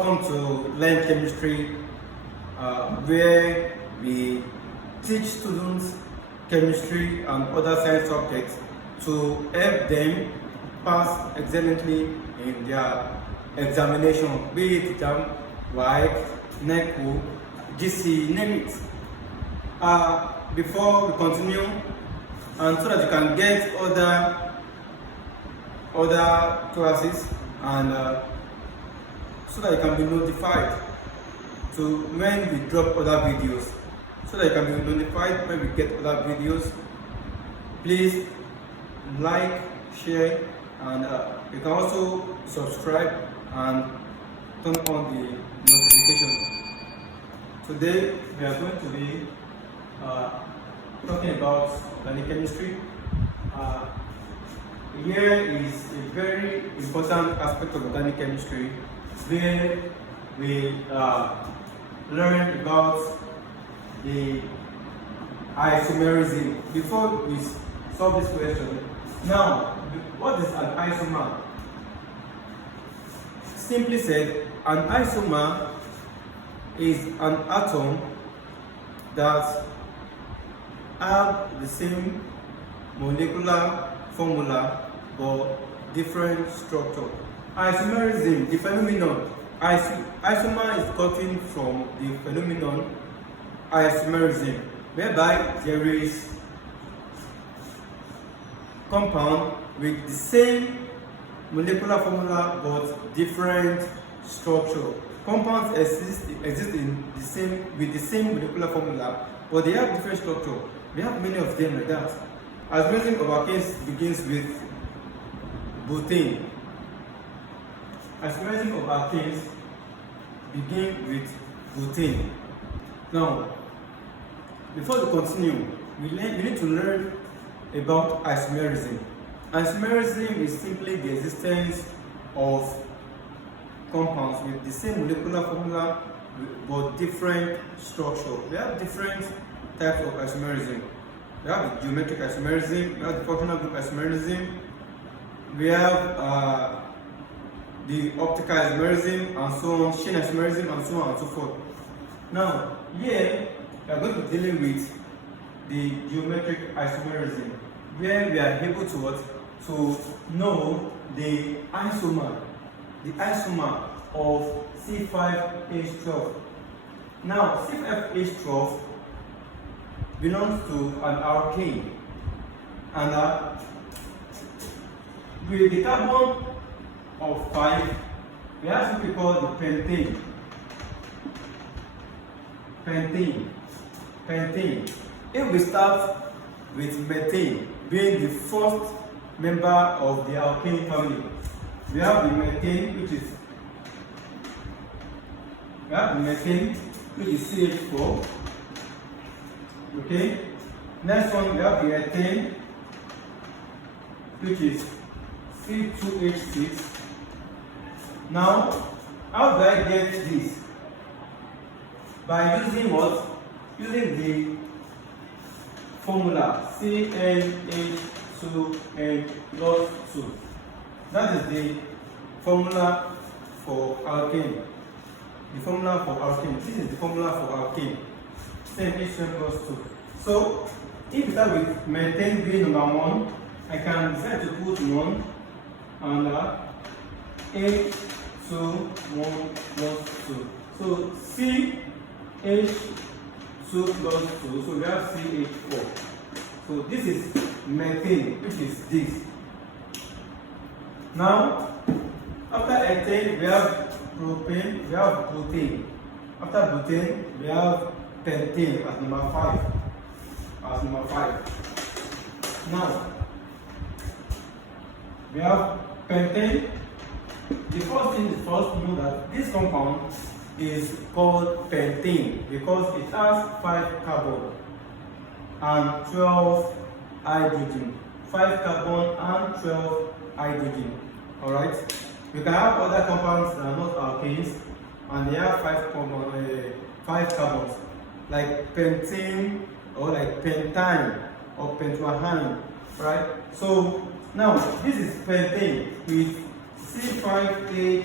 Welcome to Learn Chemistry, where we teach students chemistry and other science subjects to help them pass excellently in their examination, be it JAMB, WAEC, NECO, GC, name it. Before we continue, and so that you can get other classes and so that you can be notified to when we drop other videos, so that you can be notified when we get other videos. Please like, share, and you can also subscribe and turn on the notification. Today we are going to be talking about organic chemistry. Here is a very important aspect of organic chemistry, where we learn about the isomerism. Before we solve this question, now what is an isomer? Simply said, an isomer is an atom that have the same molecular formula but different structure. Isomerism, the phenomenon. Isomer is gotten from the phenomenon isomerism, whereby there is compound with the same molecular formula but different structure. Compounds exist with the same molecular formula, but they have different structure. We have many of them like that. Isomerism of our case begins with butane. Isomerism of alkanes begin with butane. Now, before we continue, we need to learn about isomerism. Isomerism is simply the existence of compounds with the same molecular formula but different structure. We have different types of isomerism. We have the geometric isomerism, we have the functional group isomerism, we have the optical isomerism, and so on, chain isomerism, and so on and so forth. Now, here we are going to be dealing with the geometric isomerism, where we are able to know the isomer of C₅H₁₂. Now, C₅H₁₂ belongs to an alkane, and with the carbon of 5, we have something called the pentane. If we start with methane being the first member of the alkane family, we have the methane, which is CH4. Okay. Next one, we have the ethane, which is C₂H₁₂. Now, how do I get this? By using what? Using the formula C₅H₂N+2. That is the formula for alkane. The formula for alkane. This is the formula for alkane. C₅H₁₂+2. So, if we start with methane being number 1, I can decide to put 1 and H₂+2. So C₅H₂+2. So we have CH4. So this is methane, which is this. Now, after ethane, we have propane, we have butane. After butane, we have pentane as number 5. Now, we have pentane. The first thing is first to know that this compound is called pentane because it has 5 carbon and 12 hydrogen. 5 carbon and 12 hydrogen. Alright? We can have other compounds that are not alkanes and they have 5 carbons, like pentane or like pentane or pentahydrine. Right? So now this is pentane with C₅H₁₂.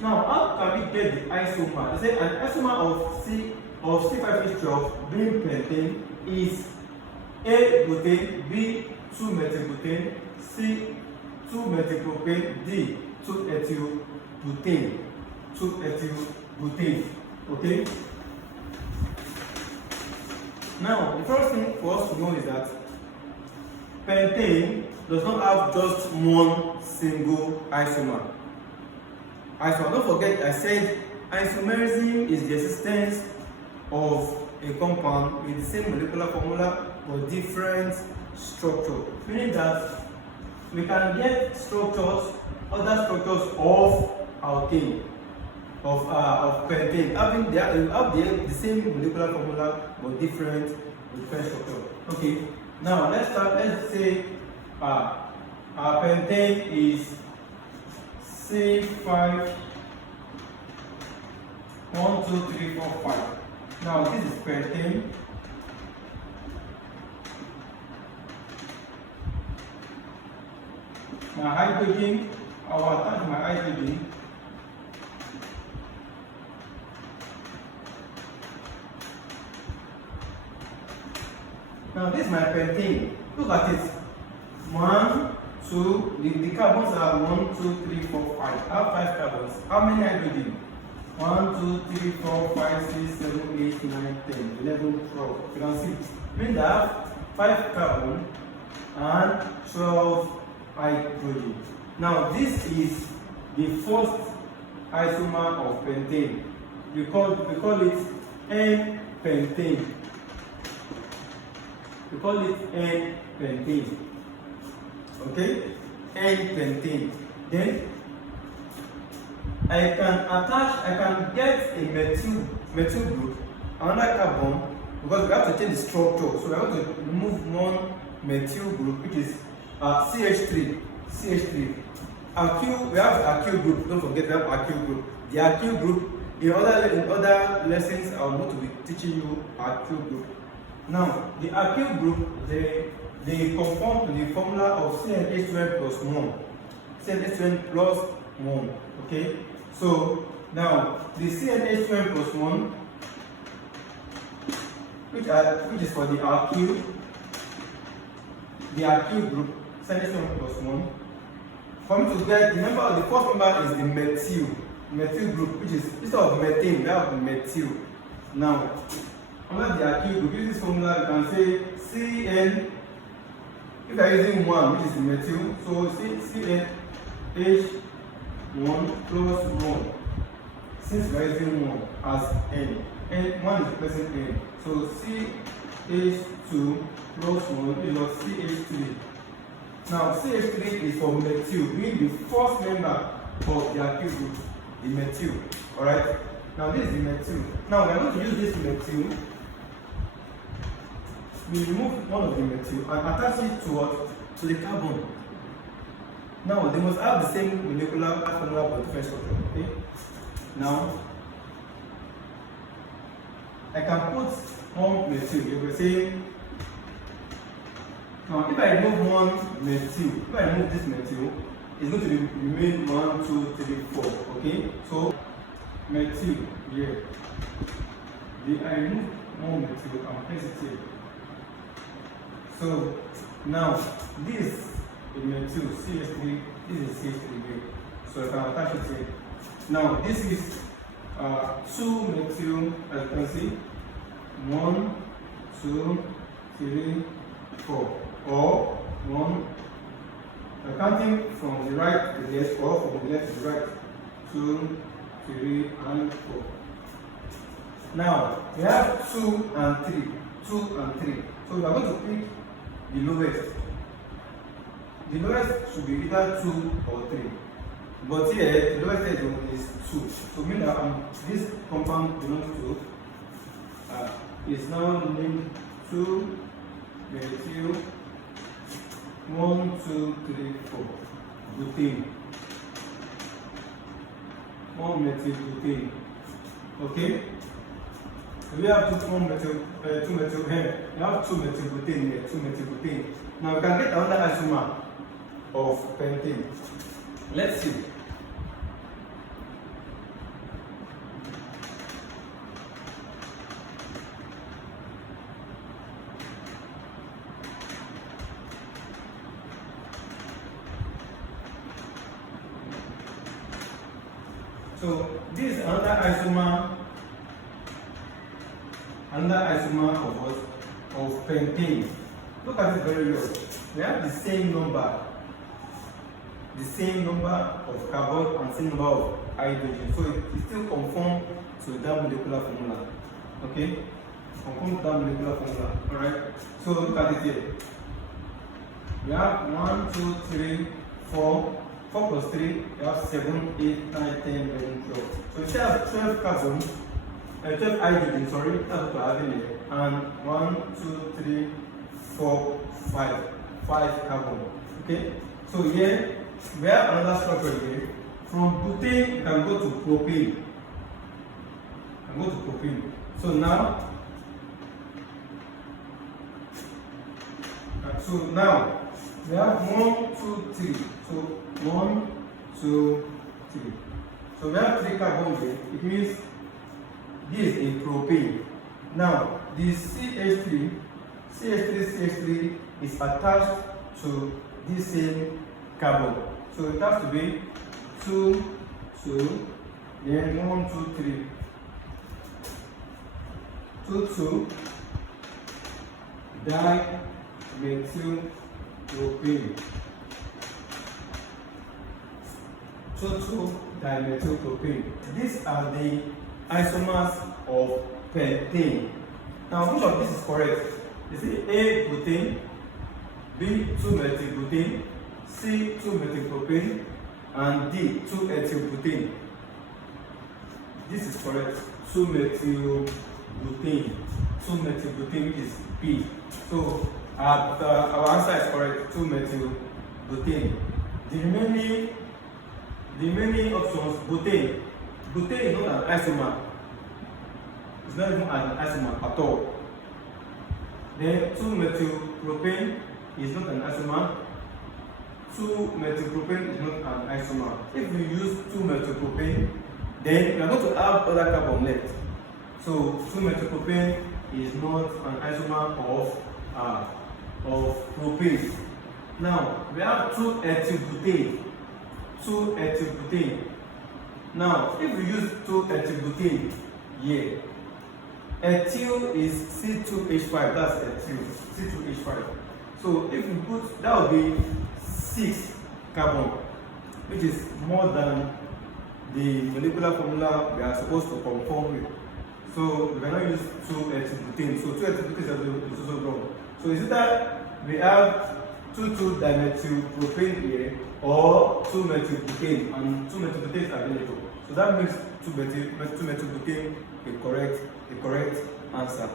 Now, how can we get the isomer? They say an isomer of C₅H₂ being pentane is A butane, B 2-methylbutane, C 2-methylpropane, D 2-ethylbutane. 2-ethylbutane. Okay? Now, the first thing for us to know is that pentane does not have just one single isomer. Don't forget, I said isomerism is the existence of a compound with the same molecular formula but different structure, meaning that we can get other structures of alkane, of pentane, having the same molecular formula but different structure. Okay, now let's say our pentane is C₅ 1, 2, 3, 4, 5. Now this is pentane. My hydrogen, I will attach my hydrogen. Now this is my pentane. Look at it. 1, 2, the carbons are 1, 2, 3, 4, 5. I have 5 carbons. How many hydrogen? 1, 2, 3, 4, 5, 6, 7, 8, 9, 10, 11, 12. You can see. Means I have 5 carbon and 12 hydrogen. Now this is the first isomer of pentane. We call it N-pentane. We call it N-pentane. Okay? N-pentane. Then I can get a methyl group, another carbon, because we have to change the structure. So we have to remove one methyl group, which is C₅H₃. We have alkyl group. Don't forget we have alkyl group. The alkyl group, in other lessons, I'm going to be teaching you alkyl group. Now, the alkyl group, they conform to the formula of CnH2n plus 1. CnH2n plus 1. Okay? So, now, the CnH2n plus 1, which is for the alkyl group, CnH2n plus 1. For me to get the first member is the methyl group, which is instead of methane, we have methyl. Now, under the alkyl group, use this formula, you can say Cn, if you are using 1, which is methyl, so CnH1 plus 1. Since we are using 1 as N, and 1 is replacing N, so CH2 plus 1 is of CH3. Now, CH3 is for methyl, being the first member of the alkyl group, the methyl. Alright? Now, this is the methyl. Now, we are going to use this methyl. We remove one of the methyl and attach it to what? To the carbon. Now, they must have the same molecular formula but different structure. Okay? Now, I can put one methyl. You will say, now, if I remove one methyl, if I remove this methyl, it's going to remain 1, 2, 3, 4. Okay? So, methyl here. I remove one methyl and place it here. So, now, this is methyl, CH3, this is CH3 here. So, I can attach it here. Now, this is 2 methyl, as you can see. 1, 2, 3, 4. Or 1, counting from the right to the left or from the left to the right. 2, 3, and 4. Now, we have 2 and 3. 2 and 3. So, we are going to pick the lowest. The lowest should be either 2 or 3. But here, the lowest is 2. So, meaning that this compound belongs to, is now named 2 methyl 1, 2, 3, 4 butane. 1 methyl butane. Okay? We have 2 methyl here. We have 2 methyl butane here. 2 methyl butane. Now we can get another isomer of pentane. Let's see. So this is another isomer of what? Of pentane. Look at it very well. We have the same number of carbon and same number of hydrogen. So it still conforms to that molecular formula. Okay? Conform to that molecular formula. Alright? So look at it here. We have 1, 2, 3, 4. 4 plus 3, you have 7, 8, 9, 10, 11, 12. So we have 12 carbon, 12 hydrogen, sorry, that's what we're having here. And 1, 2, 3, 4, 5. 5 carbon. Okay? So here, we have another structure here. From butane, you can go to propane. So now, we have 1, 2, 3. So 1, 2, 3. So we have 3 carbon here. It means this is a propane. Now this CH3 is attached to this same carbon. So it has to be 2, 2, then 1, 2, 3. 2, 2, dimethylpropane. 2,2-dimethylpropane. These are the isomers of pentane. Now, which of this is correct? Is it A, butane, B, 2-methylbutane, C, 2-methylpropane, and D, 2-ethylbutane? This is correct. 2-methylbutane. 2-methylbutane is B. So, our answer is correct. 2-methylbutane. The remaining options, butane. Butane is not an isomer. It's not even an isomer at all. Then 2-methylpropane is not an isomer. 2-methylpropane is not an isomer. If we use 2-methylpropane, then we are going to have other carbon left. So 2-methylpropane is not an isomer of propane. Now we have 2-ethylbutane. 2-ethylbutane. Now, if we use 2-ethylbutane here, ethyl is C₂H₁, that's ethyl, C₂H₁. So if we put, that will be 6 carbon, which is more than the molecular formula we are supposed to conform with. So we cannot use 2-ethylbutane. So 2-ethylbutane is also wrong. So is it that we have 2,2-dimethylpropane here or 2-methylbutane, and 2-methylbutane is available. So that makes 2-methylbutane the correct answer.